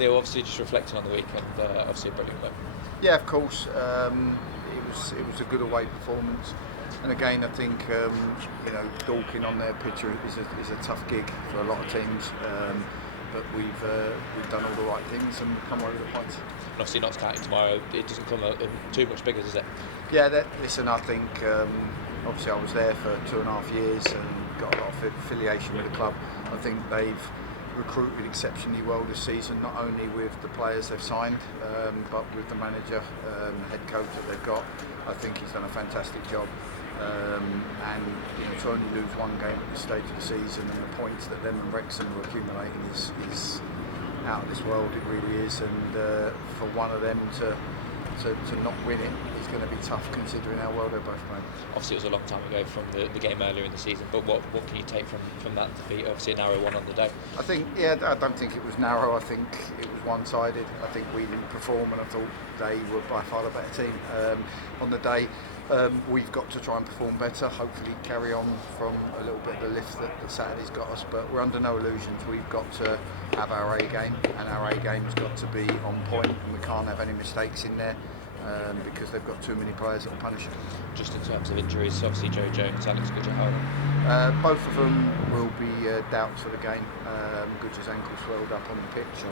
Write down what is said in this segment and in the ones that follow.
Neal, obviously just reflecting on the weekend, obviously a brilliant win. Yeah, of course. It was a good away performance, and again, I think Dorking on their pitch is a tough gig for a lot of teams. But we've done all the right things and come away with the points. And obviously, not counting tomorrow, it doesn't come too much bigger, does it? Yeah, listen, I think obviously I was there for 2.5 years and got a lot of affiliation with the club. I think they've recruited exceptionally well this season, not only with the players they've signed, but with the manager, head coach that they've got. I think he's done a fantastic job. And to only lose one game at this stage of the season and the points that them and Wrexham are accumulating is out of this world. It really is. And for one of them to not win it is going to be tough, considering how well they're both playing. Obviously, it was a long time ago from the game earlier in the season, but what can you take from that defeat? Obviously, a narrow one on the day. I think, I don't think it was narrow. I think it was one-sided. I think we didn't perform, and I thought they were by far the better team on the day. We've got to try and perform better, hopefully carry on from a little bit of the lift that Saturday's got us, but we're under no illusions. We've got to have our A game, and our A game's got to be on point, and we can't have any mistakes in there because they've got too many players that will punish it. Just in terms of injuries, obviously Joe Jones, Alex Goodger, both of them will be doubts for the game. Goodger's ankle swelled up on the pitch,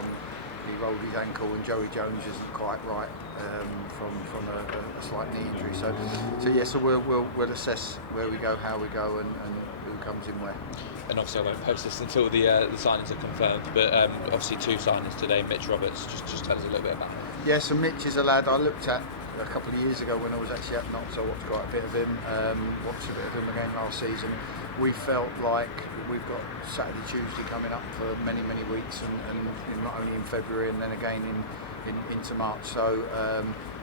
he rolled his ankle, and Joey Jones isn't quite right from a slight knee injury. So we'll assess where we go, how we go, and who comes in where. And obviously I won't post this until the signings are confirmed, but obviously 2 signings today. Mitch Roberts, just tell us a little bit about him. Yeah, so Mitch is a lad I looked at a couple of years ago when I was actually at Knox. I watched quite a bit of him, watched a bit of him again last season. We felt like we've got Saturday, Tuesday coming up for many weeks, and not only in February and then again into March. So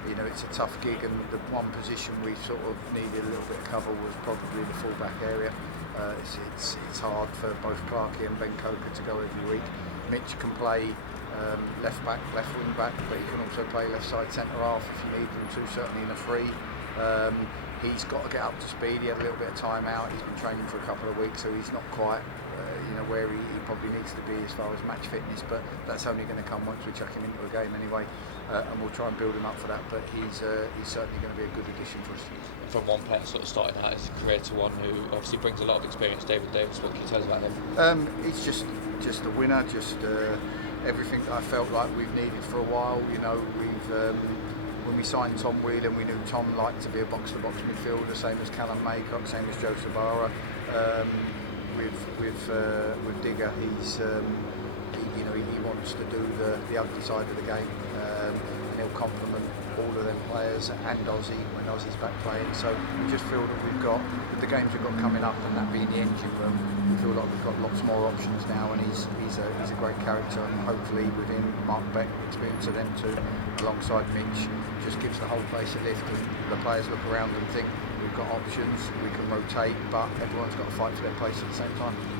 it's a tough gig, and the one position we sort of needed a little bit of cover was probably the full-back area. It's hard for both Clarkey and Ben Coker to go every week. Mitch can play left back, left wing back, but he can also play left side centre half if you need him to, certainly in a free. He's got to get up to speed. He had a little bit of time out. He's been training for a couple of weeks, so he's not quite where he probably needs to be as far as match fitness, but that's only going to come once we chuck him into a game anyway, and we'll try and build him up for that. But he's certainly going to be a good addition for us. From one player sort of starting out his career to one who obviously brings a lot of experience, David Davis, what can you tell us about him? He's just a winner, everything that I felt like we've needed for a while. When we signed Tom Whelan, we knew Tom liked to be a box-to-box midfielder, same as Callum Maycock, same as Joe Sabara. With Digger, he wants to do the ugly side of the game, and he'll compliment all of them players and Ozzy when Ozzy's back playing. So we just feel that we've got, with the games we've got coming up and that being the engine room, we feel like we've got lots more options now, and he's a great character, and hopefully within Mark Beck, experience of them two, alongside Mitch, just gives the whole place a lift, and the players look around and think we've got options, we can rotate, but everyone's got to fight for their place at the same time.